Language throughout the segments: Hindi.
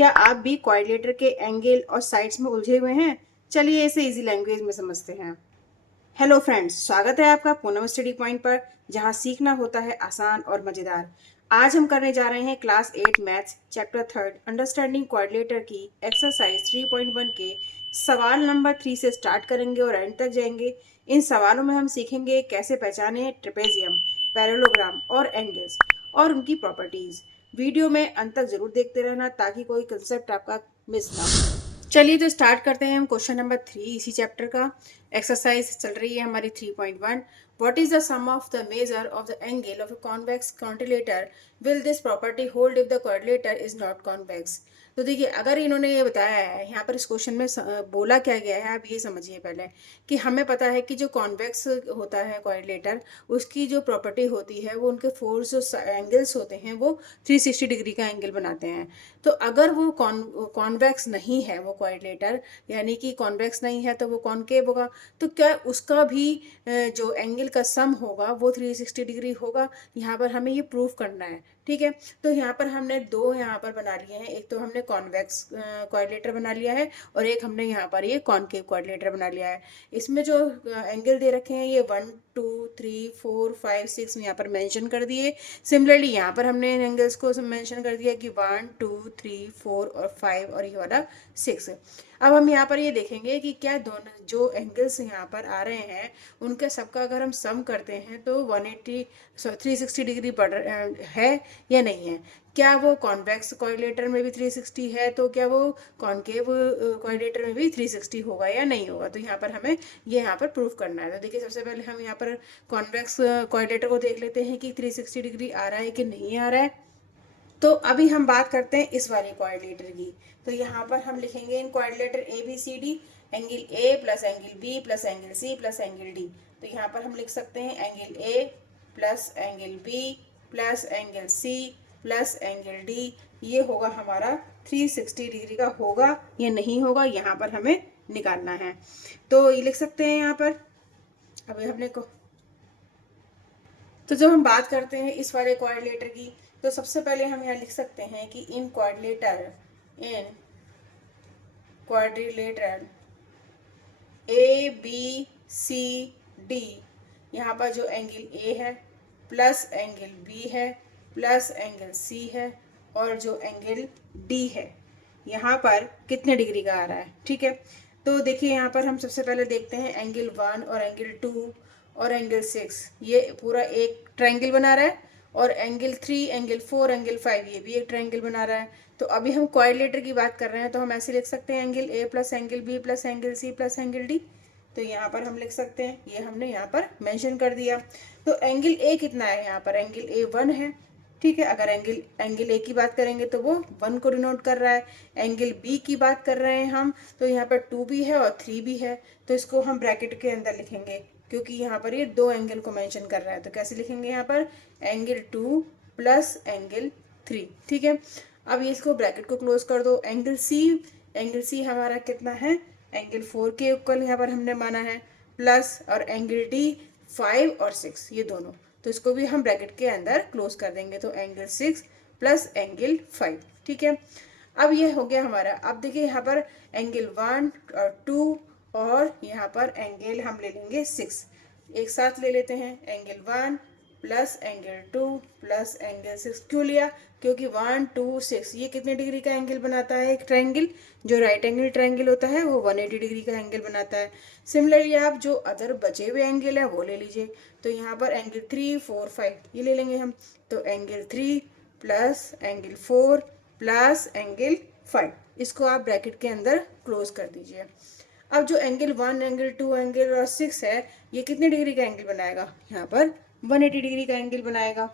क्या आप भी क्वाड्रिलेटर के एंगल और साइड्स में उलझे हुए हैं? चलिए इसे इजी लैंग्वेज में समझते हैं। हेलो फ्रेंड्स, स्वागत है आपका पूनम स्टडी पॉइंट पर, जहां सीखना होता है आसान और मजेदार। आज हम करने जा रहे हैं class 8 maths chapter 3 understanding quadrilateral की एक्सरसाइज 3.1 के सवाल नंबर 3 से स्टार्ट करेंगे और एंड तक जाएंगे। इन सवालों में हम सीखेंगे कैसे पहचानें ट्रेपेजियम, पैरेललोग्राम और एंगल्स और उनकी प्रॉपर्टीज। वीडियो में अंत तक जरूर देखते रहना ताकि कोई कंसेप्ट आपका मिस ना हो। चलिए तो स्टार्ट करते हैं हम क्वेश्चन नंबर 3 इसी चैप्टर का। एक्सरसाइज चल रही है हमारी 3.1। What is the sum of the measure of the angle of a convex quadrilateral? Will this property hold if the quadrilateral is not convex? तो देखिए, अगर इन्होंने ये बताया है यहाँ पर इस क्वेश्चन में बोला क्या गया है, आप ये समझिए पहले कि हमें पता है कि जो कॉन्वेक्स होता है क्वाड्रिलेटर, उसकी जो प्रॉपर्टी होती है वो उनके फोर जो एंगल्स होते हैं वो 360 डिग्री का एंगल बनाते हैं। तो अगर वो कॉन्वेक्स नहीं है वो क्वाड्रिलेटर, यानी कि कॉन्वेक्स नहीं है, तो वो कॉनकेव होगा। तो क्या उसका भी जो एंगल का सम होगा वो 360 डिग्री होगा? यहाँ पर हमें ये प्रूफ करना है। ठीक है, तो यहाँ पर हमने दो यहाँ पर बना लिए हैं। एक तो हमने कॉन्वेक्स क्वाड्रिलेटर बना लिया है और एक हमने यहाँ पर ये कॉनकेव क्वाड्रिलेटर बना लिया है। इसमें जो एंगल दे रखे हैं ये 1 2 3 4 5 6 यहाँ पर मेंशन कर दिए। सिमिलरली यहाँ पर हमने इन एंगल्स को मेंशन कर दिया कि 1 2 3 4 और 5 और ये वाला 6। अब हम यहाँ पर ये देखेंगे कि क्या दोनों जो एंगल्स यहाँ पर आ रहे हैं उनके सबका अगर हम सम करते हैं तो 360 डिग्री है या नहीं है। क्या वो कॉन्वेक्स क्वाड्रिलेटर में भी 360 है, तो क्या वो कॉनकेव क्वाड्रिलेटर में भी 360 होगा या नहीं होगा? तो यहाँ पर हमें ये यहाँ पर प्रूफ करना है। तो देखिए, सबसे पहले हम यहाँ पर कॉन्वेक्स क्वाड्रिलेटर को देख लेते हैं कि 360 डिग्री आ रहा है कि नहीं आ रहा है। तो अभी हम बात करते हैं इस वाली क्वाड्रिलेटर की। तो यहाँ पर हम लिखेंगे in quadrilateral A B C D, angle A plus angle B plus angle C plus angle D. तो यहाँ पर हम लिख सकते हैं angle A plus angle B plus angle C plus angle D. ये होगा हमारा 360 डिग्री का होगा या नहीं होगा, यहाँ पर हमें निकालना है। तो ये लिख सकते हैं यहाँ पर। अभी हमने को तो जब हम बात करते हैं इस वाले क्वाड्रिलेटर की, तो सबसे पहले हम यहाँ लिख सकते हैं कि in quadrilateral A B C D, यहाँ पर जो एंगल ए है प्लस एंगल बी है प्लस एंगल सी है और जो एंगल डी है, यहाँ पर कितने डिग्री का आ रहा है। ठीक है, तो देखिए यहाँ पर हम सबसे पहले देखते हैं एंगल 1 और एंगल 2 और एंगल 6, ये पूरा एक ट्रायंगल बना रहा है। और एंगल 3 एंगल 4 एंगल 5 ये भी एक ट्रायंगल बना रहा है। तो अभी हम क्वाड्रिलेटर की बात कर रहे हैं, तो हम ऐसे लिख सकते हैं angle A plus angle B plus angle C plus angle D. तो यहाँ पर हम लिख सकते हैं, ये हमने यहाँ पर मेंशन कर दिया। तो एंगल ए कितना है, यहाँ पर एंगल ए 1 है। ठीक है, अगर एंगल ए की बात करेंगे तो वो 1 को डिनोट कर रहा है। एंगल बी की बात कर रहे हैं हम, तो यहाँ पर 2 भी है और 3 भी है। तो इसको हम ब्रैकेट के अंदर लिखेंगे क्योंकि यहाँ पर ये दो एंगल को मेंशन कर रहा है। तो कैसे लिखेंगे यहाँ पर, एंगल 2 प्लस एंगल 3। ठीक है, अब ये इसको ब्रैकेट को क्लोज कर दो। एंगल सी हमारा कितना है, एंगल 4 के इक्वल यहाँ पर हमने माना है, प्लस और एंगल डी 5 और 6 ये दोनों, तो इसको भी हम ब्रैकेट के अंदर क्लोज कर देंगे। तो एंगल 6 प्लस एंगल 5। ठीक है, अब ये हो गया हमारा। अब देखिए यहाँ पर एंगल 1 और 2 और यहाँ पर एंगल हम ले लेंगे 6, एक साथ ले लेते हैं। Angle 1 plus angle 2 plus angle 6 क्यों लिया, क्योंकि 1 2 6 ये कितने डिग्री का एंगल बनाता है, एक ट्रायंगल। जो राइट एंगल ट्रायंगल होता है वो 180 डिग्री का एंगल बनाता है। सिमिलरली आप जो अदर बचे हुए एंगल है वो ले लीजिए। तो यहाँ पर एंगल 3 4 5 ये ले लेंगे हम। तो angle 3 plus angle 4 plus angle 5, इसको आप ब्रैकेट के अंदर क्लोज कर दीजिए। अब जो एंगल 1 एंगल 2 एंगल और 6 है, ये कितने डिग्री का एंगल बनाएगा, यहाँ पर 180 डिग्री का एंगल बनाएगा।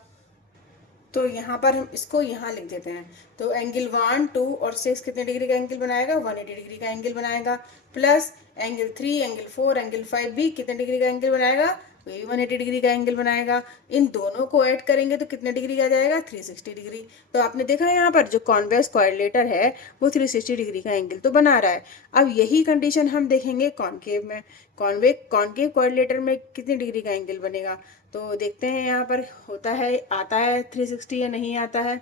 तो यहाँ पर हम इसको यहाँ लिख देते हैं। तो एंगल 1 2 और 6 कितने डिग्री का एंगल बनाएगा, 180 डिग्री का एंगल बनाएगा। प्लस एंगल 3 एंगल 4 एंगल 5 भी कितने डिग्री का एंगल बनाएगा, तो ये 180 डिग्री का एंगल बनाएगा। इन दोनों को ऐड करेंगे तो कितने डिग्री का आ जाएगा, 360 डिग्री। तो आपने देखा यहाँ पर जो कॉन्वेक्स क्वाड्रिलेटर है वो 360 डिग्री का एंगल तो बना रहा है। अब यही कंडीशन हम देखेंगे कॉनकेव में। कॉनकेव क्वाड्रिलेटर में कितने डिग्री का एंगल बनेगा, तो देखते हैं यहाँ पर होता है, आता है 360 या नहीं आता है।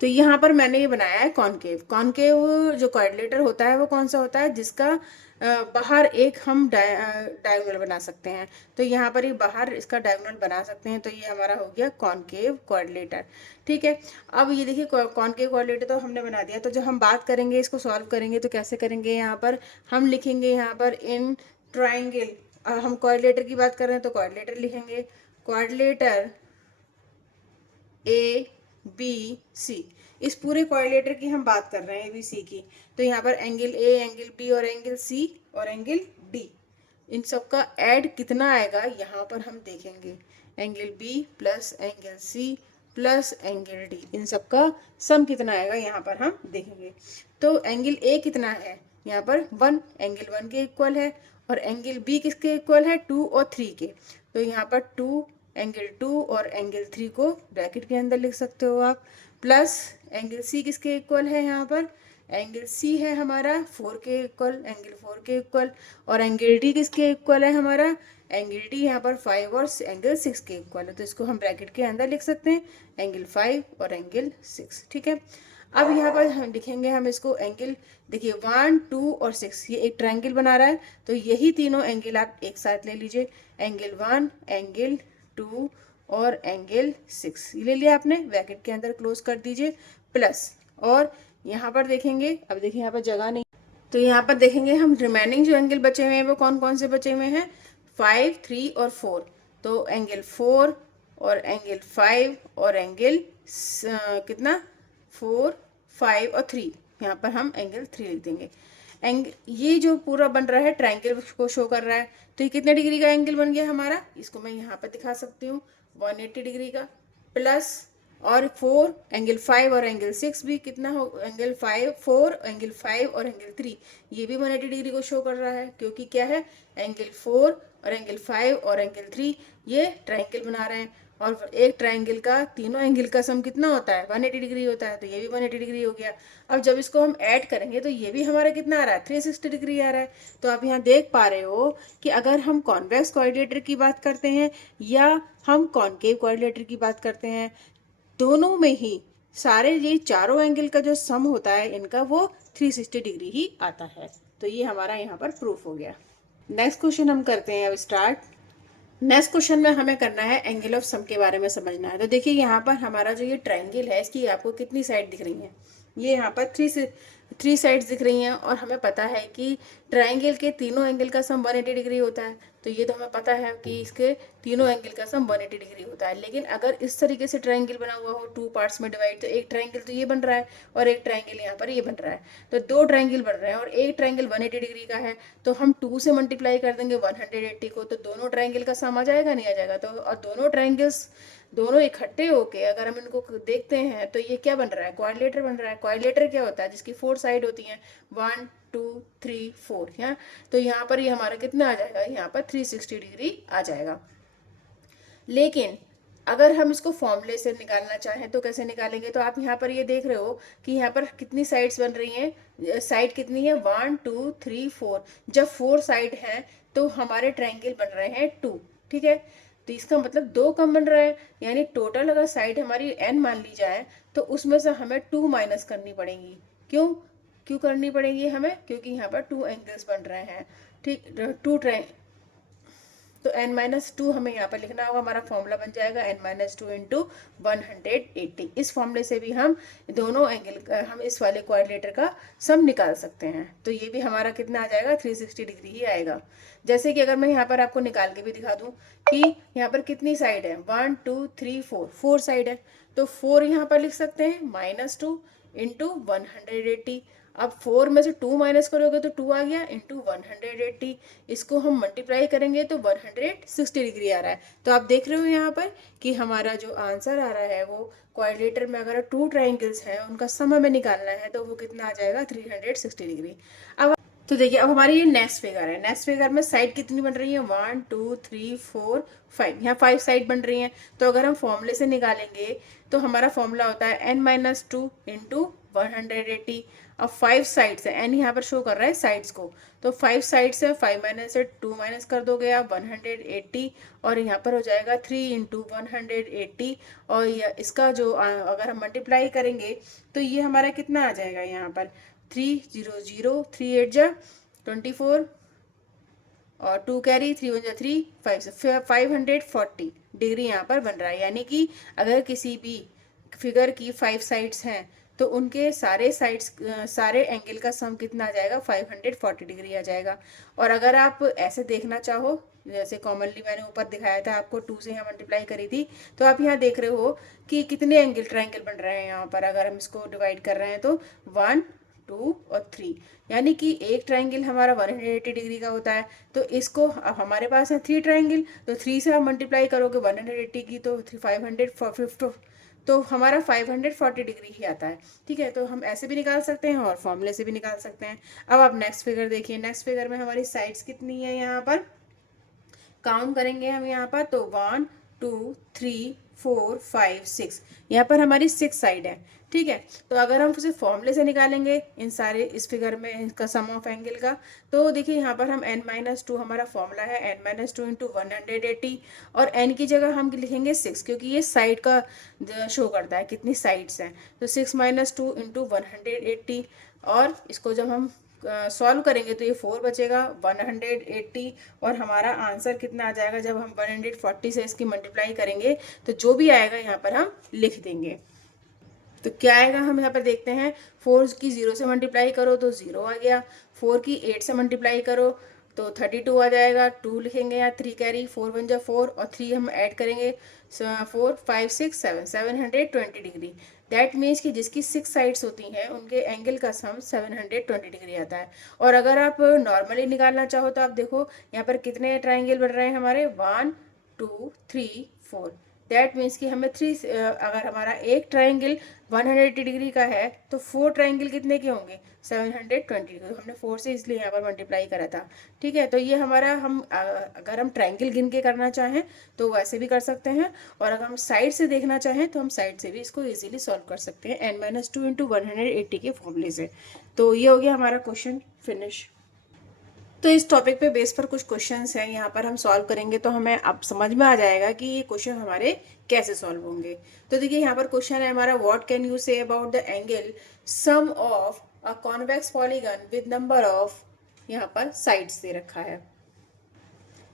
तो यहाँ पर मैंने ये बनाया है कॉनकेव। कॉनकेव जो क्वाड्रिलेटर होता है वो कौन सा होता है, जिसका बाहर एक हम डायगोनल बना सकते हैं। तो यहाँ पर ये बाहर इसका डायगोनल बना सकते हैं, तो ये हमारा हो गया कॉनकेव क्वाड्रिलेटर। ठीक है, अब ये देखिए कॉनकेव क्वाड्रिलेटर तो हमने बना दिया। तो जब हम बात करेंगे, इसको सॉल्व करेंगे तो कैसे करेंगे, यहाँ पर हम लिखेंगे यहाँ पर इन ट्राइंगल, हम क्वाड्रिलेटर की बात कर रहे हैं तो क्वाड्रिलेटर लिखेंगे, क्वाड्रिलेटर ए बी सी। इस पूरे क्वाड्रिलेटर की हम बात कर रहे हैं, ए बी सी की। तो यहाँ पर एंगल ए, एंगल बी और एंगल सी और एंगल डी, इन सब का ऐड कितना आएगा यहाँ पर हम देखेंगे। Angle B plus angle C plus angle D, इन सब का सम कितना आएगा यहाँ पर हम देखेंगे। तो एंगल ए कितना है यहाँ पर 1, एंगल 1 के इक्वल है, और एंगल बी किसके इक्वल है 2 और 3 के। तो यहाँ पर 2, एंगल 2 और एंगल 3 को ब्रैकेट के अंदर लिख सकते हो आप, प्लस एंगल सी किसके इक्वल है यहाँ पर, एंगल सी है हमारा 4 के इक्वल, एंगल 4 के इक्वल, और एंगल डी किसके इक्वल है हमारा, एंगल डी यहाँ पर 5 और एंगल 6 के इक्वल है। तो इसको हम ब्रैकेट के अंदर लिख सकते हैं, एंगल 5 और एंगल 6। ठीक है, अब यहाँ पर हम लिखेंगे हम इसको एंगल, देखिए 1, 2 और 6 ये एक ट्रायंगल बना रहा है। तो यही तीनों एंगल आप एक साथ ले लीजिए, एंगल 1, एंगल 2 और एंगल 6 ये ले लिया आपने, ब्रैकेट के अंदर क्लोज कर दीजिए, प्लस, और यहाँ पर देखेंगे, अब देखिए यहाँ पर जगह नहीं, तो यहाँ पर देखेंगे हम रिमेनिंग जो एंगल बचे हुए हैं वो कौन कौन से बचे हुए हैं, 5, 3 और 4। तो एंगल 4 और एंगल 5 और एंगल कितना 4, 5 और 3, यहाँ पर हम एंगल 3 लिख देंगे। ये जो पूरा बन रहा है ट्रायंगल को शो कर रहा है। तो ये कितने डिग्री का एंगल बन गया हमारा, इसको मैं यहाँ पर दिखा सकती हूँ 180 डिग्री का, प्लस और 4 एंगल 5 और एंगल 6 भी कितना हो, एंगल 5 4 एंगल 5 और एंगल 3 ये भी 180 डिग्री को शो कर रहा है, क्योंकि क्या है एंगल 4 और एंगल 5 और एंगल 3 ये ट्रायंगल बना रहे हैं, और एक ट्रायंगल का तीनों एंगल का सम कितना होता है 180 डिग्री होता है। तो ये भी 180 डिग्री हो गया। अब जब इसको हम ऐड करेंगे तो ये भी हमारा कितना आ रहा है 360 डिग्री आ रहा है। तो आप यहाँ देख पा रहे हो कि अगर हम कॉन्वेक्स कोऑर्डिनेटर की बात करते हैं या हम कॉनकेव कोऑर्डिनेटर की बात करते हैं, दोनों में ही सारे ये चारों एंगल का जो सम होता है इनका वो 360 डिग्री ही आता है। तो ये हमारा यहाँ पर प्रूफ हो गया। नेक्स्ट क्वेश्चन हम करते हैं अब स्टार्ट। नेक्स्ट क्वेश्चन में हमें करना है एंगल ऑफ सम के बारे में समझना है। तो देखिए यहाँ पर हमारा जो ये ट्रायंगल है इसकी आपको कितनी साइड दिख रही है, ये यहाँ पर थ्री साइड्स दिख रही हैं, और हमें पता है कि ट्रायंगल के तीनों एंगल का सम 180 डिग्री होता है। तो ये तो हमें पता है कि इसके तीनों एंगल का सम 180 डिग्री होता है। लेकिन अगर इस तरीके से ट्रायंगल बना हुआ हो 2 पार्ट्स में डिवाइड, तो एक ट्रायंगल तो ये बन रहा है और एक ट्रायंगल यहाँ पर ये बन रहा है। तो 2 ट्रायंगल बन रहे हैं और एक ट्रायंगल 180 डिग्री का है, तो हम 2 से मल्टीप्लाई कर देंगे 180 को, तो दोनों ट्रायंगल का सम आ जाएगा, नहीं आ जाएगा। तो और दोनों ट्रायंगल्स दोनों इकट्ठे होके अगर हम इनको देखते हैं तो ये क्या बन रहा है, क्वाड्रिलेटर बन रहा है। क्वाड्रिलेटर क्या होता है, जिसकी 4 साइड होती हैं, 1 2 3 4 यहाँ। तो यहाँ पर ये हमारा कितना आ जाएगा, यहाँ पर 360 डिग्री आ जाएगा। लेकिन अगर हम इसको फॉर्मूले से निकालना चाहें तो कैसे निकालेंगे, तो आप यहाँ पर ये देख रहे हो कि यहाँ पर कितनी साइड्स बन रही हैं, साइड कितनी है 1 2 3 4। जब 4 साइड हैं तो हमारे ट्रायंगल बन रहे हैं 2, ठीक है। तो इसका मतलब 2 कम बन रहा है, यानी टोटल अगर साइड हमारी n मान ली जाए तो उसमें से हमें 2 माइनस करनी पड़ेगी। क्यों क्यों करनी पड़ेगी हमें, क्योंकि यहाँ पर 2 एंगल्स बन रहे हैं, ठीक। तो n-2 हमें यहाँ पर लिखना होगा, हमारा फॉर्मूला बन जाएगा n-2 इंटू 180। इस फॉर्मूले से भी हम दोनों एंगल हम इस वाले क्वाड्रिलेटर का सम निकाल सकते हैं। तो ये भी हमारा कितना आ जाएगा 360 डिग्री ही आएगा। जैसे कि अगर मैं यहाँ पर आपको निकाल के भी दिखा दूँ कि यहाँ पर कितनी साइड है 1 2 3 4 साइड है, तो 4 यहाँ पर लिख सकते हैं -2 इंटू 180। अब 4 में से 2 माइनस करोगे तो 2 आ गया इंटू 180। इसको हम मल्टीप्लाई करेंगे तो 160 डिग्री आ रहा है। तो आप देख रहे हो यहाँ पर कि हमारा जो आंसर आ रहा है वो क्वाड्रिलेटर में अगर 2 ट्रायंगल्स हैं उनका सम हमें निकालना है तो वो कितना आ जाएगा 360 डिग्री। अब तो देखिए अब हमारी ये नेक्स्ट फिगर है। नेक्स्ट फिगर में साइड कितनी बन रही है 1 2 3 4 5, यहाँ 5 साइड बन रही हैं। तो अगर हम फॉर्मूले से निकालेंगे तो हमारा फॉर्मूला होता है n-2 इंटू 180। अब 5 साइड्स है, एन यहाँ पर शो कर रहा है साइड्स को, तो 5 साइड्स है, 5 माइनस से 2 माइनस कर दोगे आप 180, और यहाँ पर हो जाएगा 3 इंटू 180। और इसका जो अगर हम मल्टीप्लाई करेंगे तो ये हमारा कितना आ जाएगा यहाँ पर 300, 3 8 जा 24, और 2 कैरी, 3 1 जा 3, 5 से 540 डिग्री यहाँ पर बन रहा है। यानी कि अगर किसी भी फिगर की 5 साइड्स हैं तो उनके सारे साइड्स सारे एंगल का सम कितना आ जाएगा 540 डिग्री आ जाएगा। और अगर आप ऐसे देखना चाहो, जैसे कॉमनली मैंने ऊपर दिखाया था आपको 2 से यहाँ मल्टीप्लाई करी थी, तो आप यहाँ देख रहे हो कि कितने एंगल ट्रायंगल बन रहे हैं यहाँ पर। अगर हम इसको डिवाइड कर रहे हैं तो 1 2 और 3, यानी कि एक ट्रायंगल हमारा 180 डिग्री का होता है। तो इसको अब हमारे पास है 3 ट्रायंगल, तो 3 से आप मल्टीप्लाई करोगे 180 की तो 550, तो हमारा 540 डिग्री ही आता है। ठीक है, तो हम ऐसे भी निकाल सकते हैं और फॉर्मूले से भी निकाल सकते हैं। अब आप नेक्स्ट फिगर देखिए, नेक्स्ट फिगर में हमारी साइड्स कितनी है, यहाँ पर काउंट करेंगे हम यहाँ पर तो 1 2 3 4 5 6, यहाँ पर हमारी 6 साइड है। ठीक है, तो अगर हम उसे फॉर्मूले से निकालेंगे इन सारे इस फिगर में इसका सम ऑफ एंगल का, तो देखिए यहाँ पर हम n-2 हमारा फॉर्मूला है n-2 इंटू 180, और n की जगह हम लिखेंगे 6, क्योंकि ये साइड का शो करता है कितनी साइड्स हैं। तो 6 - 2 इंटू 180, और इसको जब हम सॉल्व करेंगे तो ये 4 बचेगा 180, और हमारा आंसर कितना आ जाएगा जब हम 140 से इसकी मल्टीप्लाई करेंगे, तो जो भी आएगा यहाँ पर हम लिख देंगे। तो क्या आएगा हम यहाँ पर देखते हैं, 4 की 0 से मल्टीप्लाई करो तो 0 आ गया, 4 की 8 से मल्टीप्लाई करो तो 32 आ जाएगा, 2 लिखेंगे यहाँ 3 कैरी, 4 1 जा 4, और 3 हम ऐड करेंगे 4 5 6 7 720 डिग्री। दैट मीन्स कि जिसकी 6 साइड्स होती हैं उनके एंगल का सम 720 डिग्री आता है। और अगर आप नॉर्मली निकालना चाहो तो आप देखो यहाँ पर कितने ट्राइंगल बन रहे हैं हमारे 1 2 3 4। दैट मीन्स कि हमें अगर हमारा एक ट्राइंगल 180 डिग्री का है तो 4 ट्राइंगल कितने के होंगे 720 डिग्री। हमने 4 से इसलिए यहाँ पर मल्टीप्लाई करा था। ठीक है, तो ये हमारा अगर हम ट्राइंगल गिन के करना चाहें तो वैसे भी कर सकते हैं, और अगर हम साइड से देखना चाहें तो हम साइड से भी इसको इजीली सॉल्व कर सकते हैं n-2 इंटू 180 के फॉर्मूले से। तो ये हो गया हमारा क्वेश्चन फिनिश। तो इस टॉपिक पे बेस पर कुछ क्वेश्चंस हैं, यहाँ पर हम सॉल्व करेंगे तो हमें अब समझ में आ जाएगा कि ये क्वेश्चन हमारे कैसे सॉल्व होंगे। तो देखिए यहाँ पर क्वेश्चन है हमारा, what can you say about the angle sum of a convex polygon with number of, यहाँ पर साइड्स दे रखा है।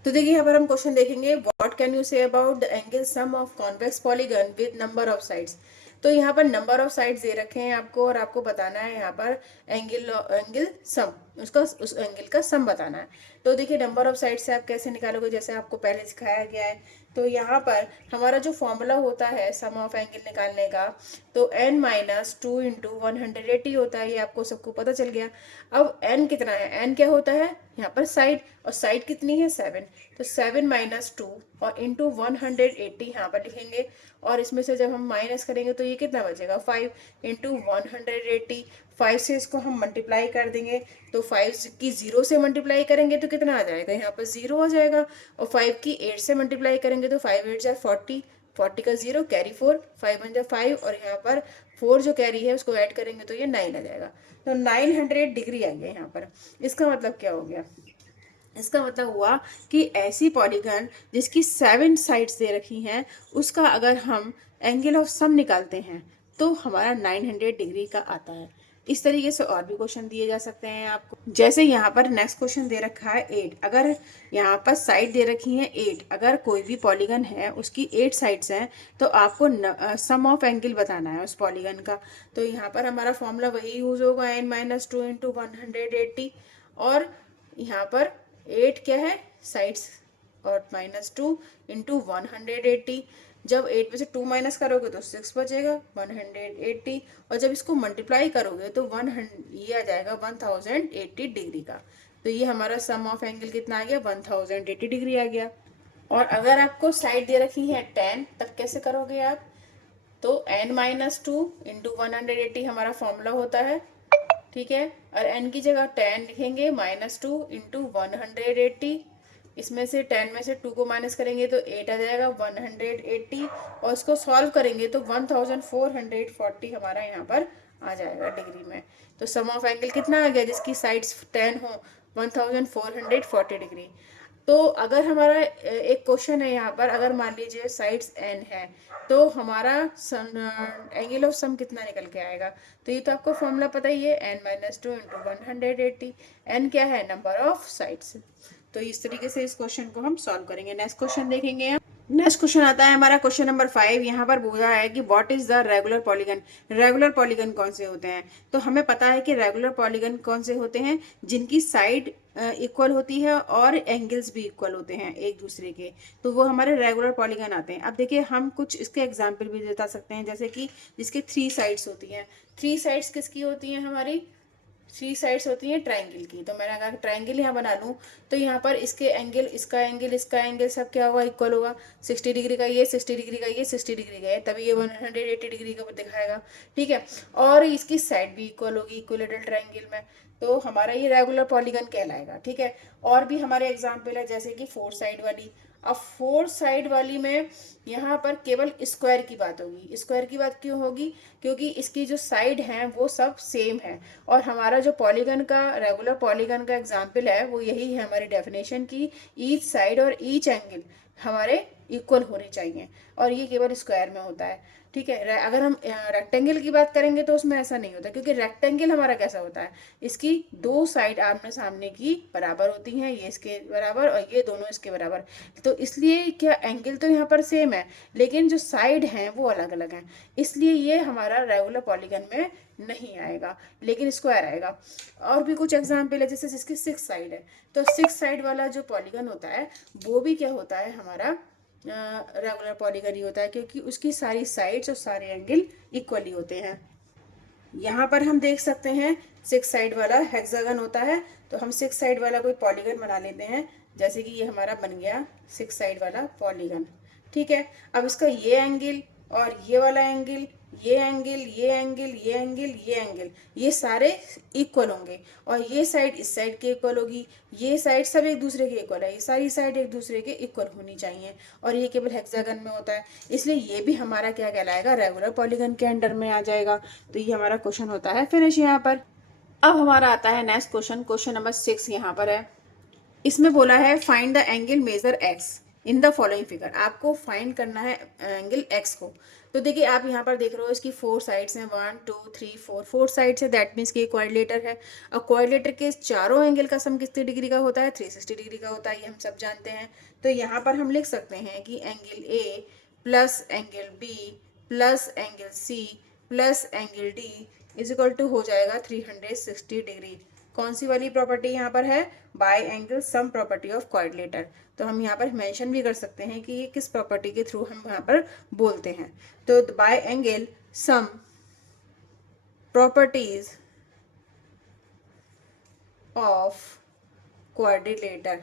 तो देखिए यहाँ पर हम क्वेश्चन देखेंगे, what can you say about the angle sum of convex polygon with number of sides. तो यहाँ पर नंबर ऑफ साइड्स दे रखे हैं आपको, और आपको बताना है यहाँ पर एंगल सम, उसका उस एंगल का सम बताना है। तो देखिए नंबर ऑफ साइड्स से आप कैसे निकालोगे, जैसे आपको पहले सिखाया गया है। तो यहाँ पर हमारा जो फॉर्मूला होता है सम ऑफ एंगल निकालने का, तो n-2 इंटू 180 होता है, ये आपको सबको पता चल गया। अब n कितना है, n क्या होता है यहाँ पर साइड, और साइड कितनी है 7, तो 7 - 2 और इंटू 180 यहाँ पर लिखेंगे, और इसमें से जब हम माइनस करेंगे तो ये कितना बचेगा 5 इंटू 180। 5 से इसको हम मल्टीप्लाई कर देंगे, तो 5 की 0 से मल्टीप्लाई करेंगे तो कितना आ जाएगा, यहाँ पर 0 आ जाएगा। और 5 की 8 से मल्टीप्लाई करेंगे तो 5 8 जा 40, 40 का 0 कैरी 4, 5 1 जा 5, और यहाँ पर 4 जो कैरी है उसको ऐड करेंगे तो ये 9 आ जाएगा। तो 900 डिग्री आ गया यहाँ पर। इसका मतलब क्या हो गया, इसका मतलब हुआ कि ऐसी पॉलीगन जिसकी 7 साइड्स दे रखी हैं उसका अगर हम एंगल ऑफ सम निकालते हैं तो हमारा 900 डिग्री का आता है। इस तरीके से और भी क्वेश्चन दिए जा सकते हैं आपको, जैसे यहाँ पर नेक्स्ट क्वेश्चन दे रखा है 8। अगर यहाँ पर साइड दे रखी है 8, अगर कोई भी पॉलीगन है उसकी 8 साइड्स हैं तो आपको सम ऑफ एंगल बताना है उस पॉलीगन का। तो यहाँ पर हमारा फॉर्मूला वही यूज होगा n-2 इंटू 180, और यहाँ पर 8 क्या है साइड्स, और -2 इंटू 180। जब 8 में से 2 माइनस करोगे तो 6 बचेगा 180, और जब इसको मल्टीप्लाई करोगे तो ये आ जाएगा 1080 डिग्री का। तो ये हमारा सम ऑफ एंगल कितना आ गया 1080 डिग्री आ गया। और अगर आपको साइड दे रखी है 10, तब कैसे करोगे आप, तो n-2 इंटू 180 हमारा फॉर्मूला होता है। ठीक है, और n की जगह 10 लिखेंगे, -2 इंटू 180, इसमें से 10 में से 2 को माइनस करेंगे तो 8 आ जाएगा 180, और इसको सॉल्व करेंगे तो 1440 हमारा यहाँ पर आ जाएगा डिग्री में। तो सम ऑफ एंगल कितना आ गया, जिसकी साइड्स 10 हो, 1440 डिग्री। तो अगर हमारा एक क्वेश्चन है यहाँ पर, अगर मान लीजिए साइड्स n है, तो हमारा एंगल ऑफ सम कितना निकल के आएगा। तो ये तो आपको फॉर्मूला पता ही है, n-2 इंटू 180। n क्या है, नंबर ऑफ साइड्स। तो इस तरीके से इस क्वेश्चन को हम सॉल्व करेंगे। नेक्स्ट क्वेश्चन देखेंगे हम। नेक्स्ट क्वेश्चन आता है हमारा क्वेश्चन नंबर 5। यहाँ पर पूछा है कि what is the regular polygon. Regular polygon कौन से होते हैं, तो हमें पता है कि रेगुलर पॉलीगन कौन से होते हैं, जिनकी साइड इक्वल होती है और एंगल्स भी इक्वल होते हैं एक दूसरे के, तो वो हमारे रेगुलर पॉलीगन आते हैं। अब देखिए हम कुछ इसके एग्जाम्पल भी बता सकते हैं, जैसे कि जिसके 3 साइड्स होती हैं। 3 साइड्स किसकी होती हैं, हमारी 3 साइड्स होती हैं ट्राइंगल की। तो मैंने अगर ट्राइंगल यहाँ बना लूँ, तो यहाँ पर इसके एंगल, इसका एंगल, इसका एंगल सब क्या होगा, इक्वल होगा। 60 डिग्री का ये, 60 डिग्री का ये, 60 डिग्री का ये, तभी ये 180 डिग्री का दिखाएगा। ठीक है, और इसकी साइड भी इक्वल होगी इक्विलेटरल ट्राइंगल में, तो हमारा ये रेगुलर पॉलीगन कहलाएगा। ठीक है, और भी हमारे एग्जाम्पल है, जैसे कि 4 साइड वाली। अब 4 साइड वाली में यहाँ पर केवल स्क्वायर की बात होगी। स्क्वायर की बात क्यों होगी, क्योंकि इसकी जो साइड हैं वो सब सेम है, और हमारा जो पॉलीगन का, रेगुलर पॉलीगन का एग्जाम्पल है वो यही है हमारी डेफिनेशन की, ईच साइड और ईच एंगल हमारे इक्वल होने चाहिए, और ये केवल स्क्वायर में होता है। ठीक है, अगर हम रेक्टेंगल की बात करेंगे तो उसमें ऐसा नहीं होता, क्योंकि रेक्टेंगल हमारा कैसा होता है, इसकी 2 साइड आमने सामने की बराबर होती हैं, ये इसके बराबर और ये दोनों इसके बराबर। तो इसलिए क्या, एंगल तो यहाँ पर सेम है, लेकिन जो साइड हैं वो अलग अलग हैं, इसलिए ये हमारा रेगुलर पॉलीगन में नहीं आएगा, लेकिन स्क्वायर आएगा। और भी कुछ एग्जाम्पल है, जैसे जिसकी 6 साइड है, तो 6 साइड वाला जो पॉलीगन होता है वो भी क्या होता है, हमारा रेगुलर पॉलीगन ही होता है, क्योंकि उसकी सारी साइड्स और सारे एंगल इक्वली होते हैं। यहाँ पर हम देख सकते हैं 6 साइड वाला हेक्सागन होता है, तो हम 6 साइड वाला कोई पॉलीगन बना लेते हैं, जैसे कि ये हमारा बन गया 6 साइड वाला पॉलीगन। ठीक है, अब इसका ये एंगल और ये वाला एंगल, ये एंगल, ये एंगल, ये एंगल, ये एंगल, ये सारे इक्वल होंगे, और ये साइड इस साइड के इक्वल होगी, ये साइड सब एक दूसरे के इक्वल है, ये सारी साइड एक दूसरे के इक्वल होनी चाहिए, और ये केवल हेक्सागन में होता है, इसलिए ये भी हमारा क्या कहलाएगा, रेगुलर पॉलीगन के अंडर में आ जाएगा। तो ये हमारा क्वेश्चन होता है फिनिश यहाँ पर। अब हमारा आता है नेक्स्ट क्वेश्चन, क्वेश्चन नंबर 6 यहाँ पर है। इसमें बोला है find the angle measure x in the following figure. आपको फाइंड करना है एंगल एक्स को। तो देखिए आप यहाँ पर देख रहे हो, इसकी 4 साइड्स हैं, 1 2 3 4 साइड्स है, दैट मीन्स कि क्वाड्रिलेटर है। और क्वाड्रिलेटर के चारों एंगल का सम कितने डिग्री का होता है, 360 डिग्री का होता है, ये हम सब जानते हैं। तो यहाँ पर हम लिख सकते हैं कि angle A plus angle B plus angle C plus angle D is equal to हो जाएगा 360 डिग्री। कौन सी वाली प्रॉपर्टी यहाँ पर है, bye angle sum property of quadrilateral. तो हम यहाँ पर मेंशन भी कर सकते हैं कि ये किस प्रॉपर्टी के थ्रू हम यहाँ पर बोलते हैं। तो by angle sum properties of quadrilateral,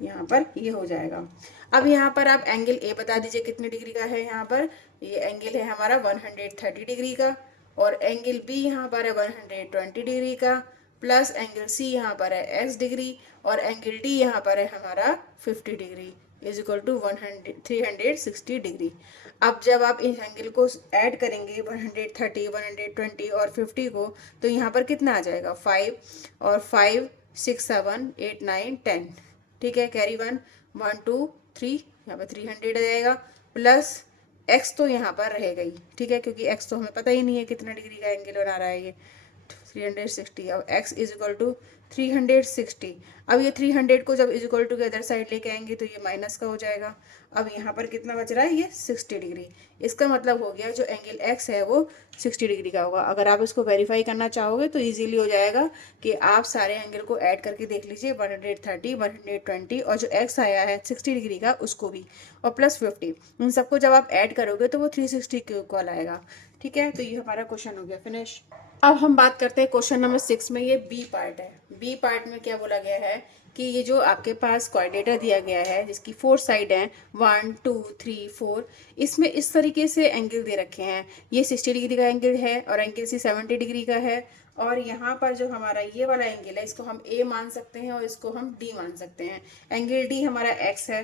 यहाँ पर ये हो जाएगा। अब यहाँ पर आप एंगल ए बता दीजिए कितने डिग्री का है। यहाँ पर ये एंगल है हमारा 130 डिग्री का, और एंगल बी यहाँ पर है 120 डिग्री का, प्लस एंगल सी यहाँ पर है x डिग्री, और एंगल डी यहाँ पर है हमारा 50 degree is equal to 360 degree. अब जब आप इस एंगल को ऐड करेंगे 130, 120 और 50 को, तो यहाँ पर कितना आ जाएगा, 5 और 5 6 7 8 9 10। ठीक है, कैरी 1 1 2 3, यहाँ पर 300 आ जाएगा, प्लस x तो यहाँ पर रहेगा ही। ठीक है, क्योंकि x तो हमें पता ही नहीं है कितना डिग्री का एंगल बना रहा है ये, 360। अब x इज इक्वल टू 360। अब ये 300 को जब इज इक्वल टू के अदर साइड लेके आएंगे तो ये माइनस का हो जाएगा। अब यहाँ पर कितना बच रहा है, ये 60 डिग्री। इसका मतलब हो गया जो एंगल x है वो 60 डिग्री का होगा। अगर आप इसको वेरीफाई करना चाहोगे तो इजीली हो जाएगा कि आप सारे एंगल को ऐड करके देख लीजिए, 130, 120 और जो x आया है 60 डिग्री का उसको भी, और प्लस 50, इन सबको जब आप ऐड करोगे तो वो 360 के इक्वल आएगा। ठीक है, तो ये हमारा क्वेश्चन हो गया फिनिश। अब हम बात करते हैं क्वेश्चन नंबर 6 में, ये बी पार्ट है। बी पार्ट में क्या बोला गया है कि ये जो आपके पास क्वाड्रिलेटर दिया गया है जिसकी 4 साइड हैं, 1 2 3 4, इसमें इस तरीके से एंगल दे रखे हैं। ये 60 डिग्री का एंगल है और एंगल सी 70 डिग्री का है, और यहाँ पर जो हमारा ये वाला एंगल है इसको हम ए मान सकते हैं और इसको हम डी मान सकते हैं। एंगल डी हमारा एक्स है।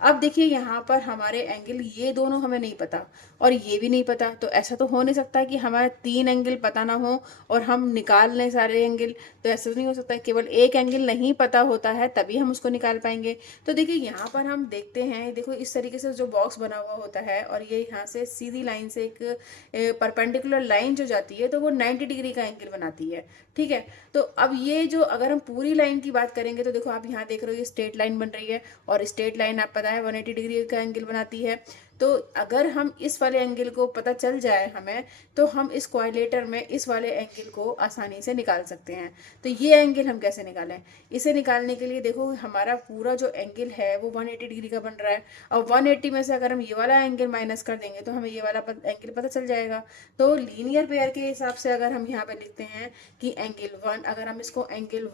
अब देखिए यहाँ पर हमारे एंगल ये दोनों हमें नहीं पता और ये भी नहीं पता, तो ऐसा तो हो नहीं सकता कि हमारे 3 एंगल पता ना हो और हम निकाल लें सारे एंगल। तो ऐसा तो नहीं हो सकता, केवल एक एंगल नहीं पता होता है तभी हम उसको निकाल पाएंगे। तो देखिए यहाँ पर हम देखते हैं, देखो इस तरीके से जो बॉक्स बना हुआ होता है और ये यहाँ से सीधी लाइन से एक परपेंडिकुलर लाइन जो जाती है तो वो 90 डिग्री का एंगल बनाती है। ठीक है, तो अब ये जो अगर हम पूरी लाइन की बात करेंगे तो देखो आप यहाँ देख रहे हो ये स्ट्रेट लाइन बन रही है और स्ट्रेट लाइन आप पता है 180 डिग्री का एंगल बनाती है। तो अगर हम इस वाले एंगल को पता चल जाए हमें, तो हम इस क्वाड्रिलेटर में इस वाले एंगल को आसानी से निकाल सकते हैं। तो ये एंगल हम कैसे निकालें? इसे निकालने के लिए देखो हमारा पूरा जो एंगल है वो 180 डिग्री का बन रहा है और 180 में से अगर हम ये वाला एंगल माइनस कर देंगे तो हमें ये वाला एंगल पता चल जाएगा। तो लीनियर पेयर के हिसाब से अगर हम यहाँ पे लिखते हैं कि एंगल 1, अगर हम इसको एंगल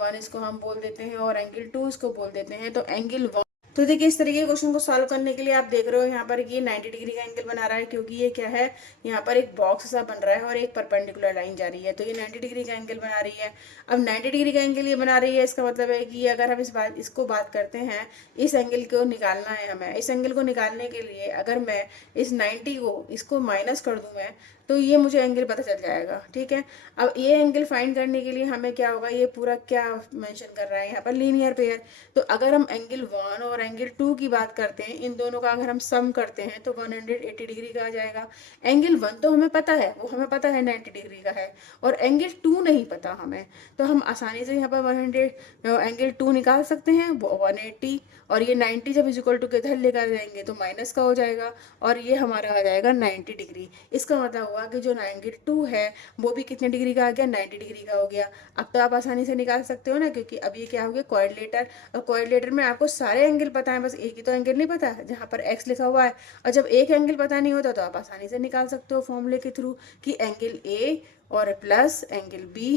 1 इसको हम बोल देते हैं और एंगल 2 इसको बोल देते हैं, तो एंगल 1। तो देखिए इस तरीके के क्वेश्चन को सॉल्व करने के लिए आप देख रहे हो यहाँ पर ये 90 डिग्री का एंगल बना रहा है, क्योंकि ये क्या है, यहाँ पर एक बॉक्स सा बन रहा है और एक परपेंडिकुलर लाइन जा रही है, तो ये 90 डिग्री का एंगल बना रही है। अब 90 डिग्री का एंगल ये बना रही है, इसका मतलब है कि अगर हम इसको बात करते हैं, इस एंगल को निकालना है हमें। इस एंगल को निकालने के लिए अगर मैं इस 90 को इसको माइनस कर दूं मैं, तो ये मुझे एंगल पता चल जाएगा। ठीक है, अब ये एंगल फाइंड करने के लिए हमें क्या होगा, ये पूरा क्या मेंशन कर रहा है यहाँ पर, लीनियर पेयर। तो अगर हम एंगल 1 और एंगल 2 की बात करते हैं, इन दोनों का अगर हम सम करते हैं तो 180 डिग्री का आ जाएगा। एंगल 1 तो हमें पता है, वो हमें पता है 90 डिग्री का है, और एंगल 2 नहीं पता हमें, तो हम आसानी से यहाँ पर 100 एंगल 2 निकाल सकते हैं, वो 180, और ये 90 जब इज इक्वल टू के इधर लेकर जाएंगे तो माइनस का हो जाएगा और ये हमारा आ जाएगा 90 डिग्री। इसका मतलब हुआ कि जो एंगल 2 है वो भी कितने डिग्री का आ गया, 90 डिग्री का हो गया। अब तो आप आसानी से निकाल सकते हो ना, क्योंकि अब ये क्या हो गया, क्वाड्रिलेटर। और क्वाड्रिलेटर में आपको सारे एंगल पता है, बस एक ही तो एंगल नहीं पता है जहाँ पर एक्स लिखा हुआ है। और जब एक एंगल पता नहीं होता तो आप आसानी से निकाल सकते हो फॉर्मूले के थ्रू कि एंगल ए और plus angle B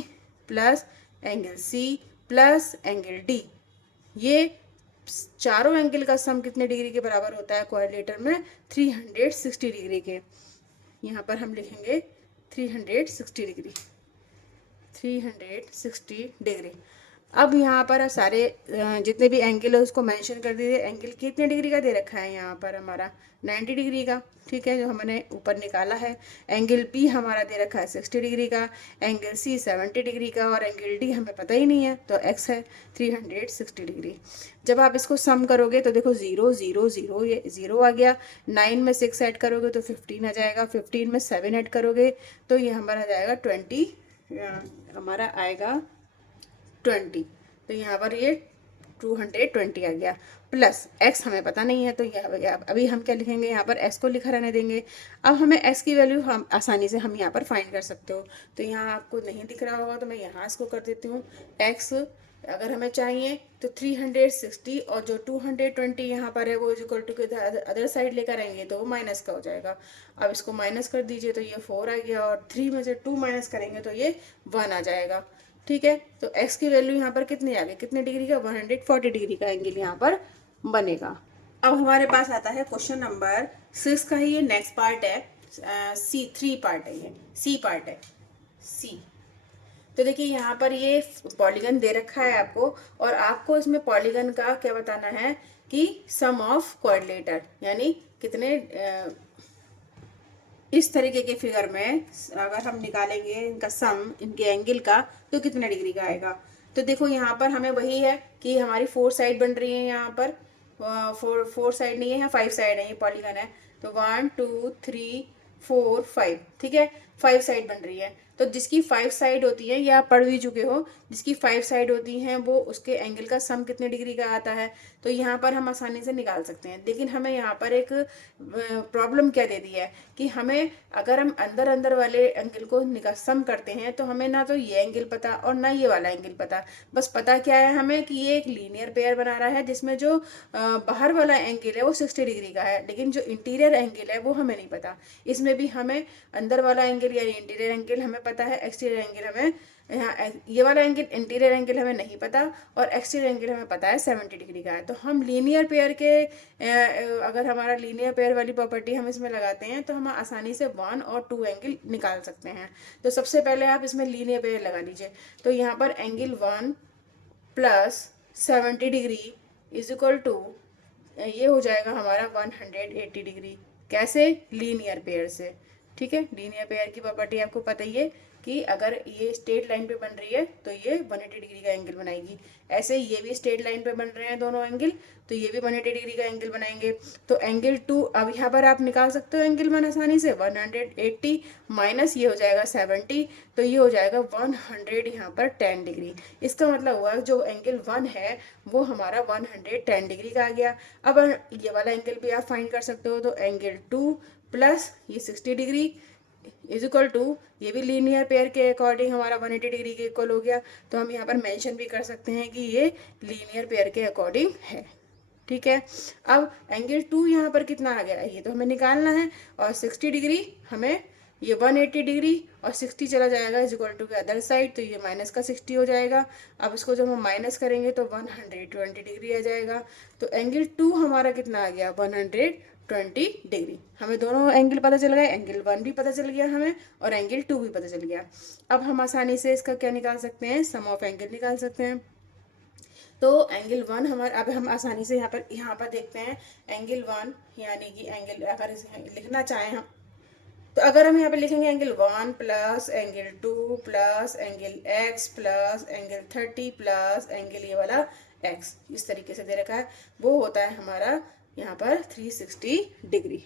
plus angle C plus angle D, ये चारों एंगल का सम कितने डिग्री के बराबर होता है क्वाड्रिलेटर में, 360 डिग्री के। यहाँ पर हम लिखेंगे 360 डिग्री, 360 डिग्री। अब यहाँ पर सारे जितने भी एंगल है उसको मेंशन कर दीजिए। एंगल कितने डिग्री का दे रखा है यहाँ पर हमारा, 90 डिग्री का। ठीक है, जो हमने ऊपर निकाला है। एंगल पी हमारा दे रखा है 60 डिग्री का, एंगल सी 70 डिग्री का, और एंगल डी हमें पता ही नहीं है तो एक्स है 360 डिग्री। जब आप इसको सम करोगे तो देखो 0 0 0, ये 0 आ गया। 9 में 6 ऐड करोगे तो 15 आ जाएगा। 15 में 7 ऐड करोगे तो ये हमारा जाएगा 20, हमारा आएगा 20। तो यहाँ पर ये 220 आ गया। प्लस एक्स हमें पता नहीं है, तो अभी हम क्या लिखेंगे, यहाँ पर एक्स को लिखा रहने देंगे। अब हमें एक्स की वैल्यू हम आसानी से हम यहाँ पर फाइंड कर सकते हो। तो यहाँ आपको नहीं दिख रहा होगा तो मैं यहाँ इसको कर देती हूँ। एक्स अगर हमें चाहिए तो 360, और जो 220 यहाँ पर है वो इज इक्वल टू के अदर साइड लेकर आएंगे तो वो माइनस का हो जाएगा। अब इसको माइनस कर दीजिए तो ये 4 आ गया, और 3 में से 2 माइनस करेंगे तो ये 1 आ जाएगा। ठीक है, तो x की वैल्यू यहाँ पर कितनी आ गई, कितने डिग्री का, 140 डिग्री का एंगल यहाँ पर बनेगा। अब हमारे पास आता है क्वेश्चन नंबर 6 का ही ये नेक्स्ट पार्ट है। C3 पार्ट है, ये C पार्ट है, C। तो देखिए यहाँ पर ये पॉलीगन दे रखा है आपको, और आपको इसमें पॉलीगन का क्या बताना है कि सम ऑफ क्वाड्रिलेटर, यानी कितने इस तरीके के फिगर में अगर हम निकालेंगे इनका सम, इनके एंगल का, तो कितने डिग्री का आएगा। तो देखो यहाँ पर हमें वही है कि हमारी 4 साइड बन रही है, यहाँ पर 4 साइड नहीं है, यहाँ 5 साइड है, ये पॉलीगन है। तो 1 2 3 4 5, ठीक है, 5 साइड बन रही है। तो जिसकी 5 साइड होती है, ये आप पढ़ भी चुके हो, जिसकी 5 साइड होती हैं वो उसके एंगल का सम कितने डिग्री का आता है। तो यहाँ पर हम आसानी से निकाल सकते हैं। लेकिन हमें यहाँ पर एक प्रॉब्लम क्या दे दी है कि हमें अगर हम अंदर अंदर वाले एंगल को सम करते हैं तो हमें ना तो ये एंगल पता और ना ये वाला एंगल पता। बस पता क्या है हमें कि ये एक लीनियर पेयर बना रहा है जिसमें जो बाहर वाला एंगल है वो 60 डिग्री का है, लेकिन जो इंटीरियर एंगल है वो हमें नहीं पता। इसमें भी हमें अंदर वाला एंगल यानी इंटीरियर एंगल हमें पता है, एक्सटीरियर एंगल हमें, यहाँ ये वाला एंगल इंटीरियर एंगल हमें नहीं पता, और एक्सटीरियर एंगल हमें पता है 70 डिग्री का है। तो हम लीनियर पेयर के अगर हमारा लीनियर पेयर वाली प्रॉपर्टी हम इसमें लगाते हैं तो हम आसानी से 1 और 2 एंगल निकाल सकते हैं। तो सबसे पहले आप इसमें लीनियर पेयर लगा लीजिए। तो यहाँ पर angle 1 plus 70 degree is equal to ये हो जाएगा हमारा 180 डिग्री। कैसे? लीनियर पेयर से। ठीक है, लीनियर पेयर की प्रॉपर्टी आपको पता ही है कि अगर ये स्ट्रेट लाइन पे बन रही है तो ये 180 डिग्री का एंगल बनाएगी। ऐसे ये भी स्ट्रेट लाइन पे बन रहे हैं दोनों एंगल, तो ये भी 180 डिग्री का एंगल बनाएंगे। तो एंगल 2 अब यहाँ पर आप निकाल सकते हो एंगल 1 आसानी से। 180 माइनस ये हो जाएगा 70, तो ये हो जाएगा 100 यहाँ पर 10 डिग्री। इसका मतलब हुआ जो एंगल 1 है वो हमारा 110 डिग्री का आ गया। अब ये वाला एंगल भी आप फाइंड कर सकते हो, तो एंगल 2 प्लस ये 60 डिग्री इज इक्वल टू, ये भी लीनियर पेयर के अकॉर्डिंग हमारा 180 डिग्री के इक्वल हो गया। तो हम यहाँ पर मेंशन भी कर सकते हैं कि ये लीनियर पेयर के अकॉर्डिंग है। ठीक है, अब एंगल 2 यहाँ पर कितना आ गया ये तो हमें निकालना है, और 60 डिग्री हमें, ये 180 डिग्री और 60 चला जाएगा इज इक्वल टू के अदर साइड, तो ये माइनस का 60 हो जाएगा। अब इसको जब हम माइनस करेंगे तो 120 डिग्री आ जाएगा। तो एंगल 2 हमारा कितना आ गया? 120 डिग्री। हमें दोनों एंगल पता चल गए, एंगल 1 भी पता चल गया हमें और एंगल 2 भी पता चल गया। अब हम आसानी से इसका क्या निकाल सकते हैं? सम ऑफ एंगल निकाल सकते हैं। तो एंगल 1 हमारा, अब हम आसानी से यहाँ पर देखते हैं एंगल 1 यानी कि एंगल, अगर इसे लिखना चाहें हम, तो अगर हम यहाँ पे लिखेंगे angle 1 plus angle 2 plus angle x plus angle 30 plus angle ये वाला x, इस तरीके से दे रखा है, वो होता है हमारा यहाँ पर 360 डिग्री।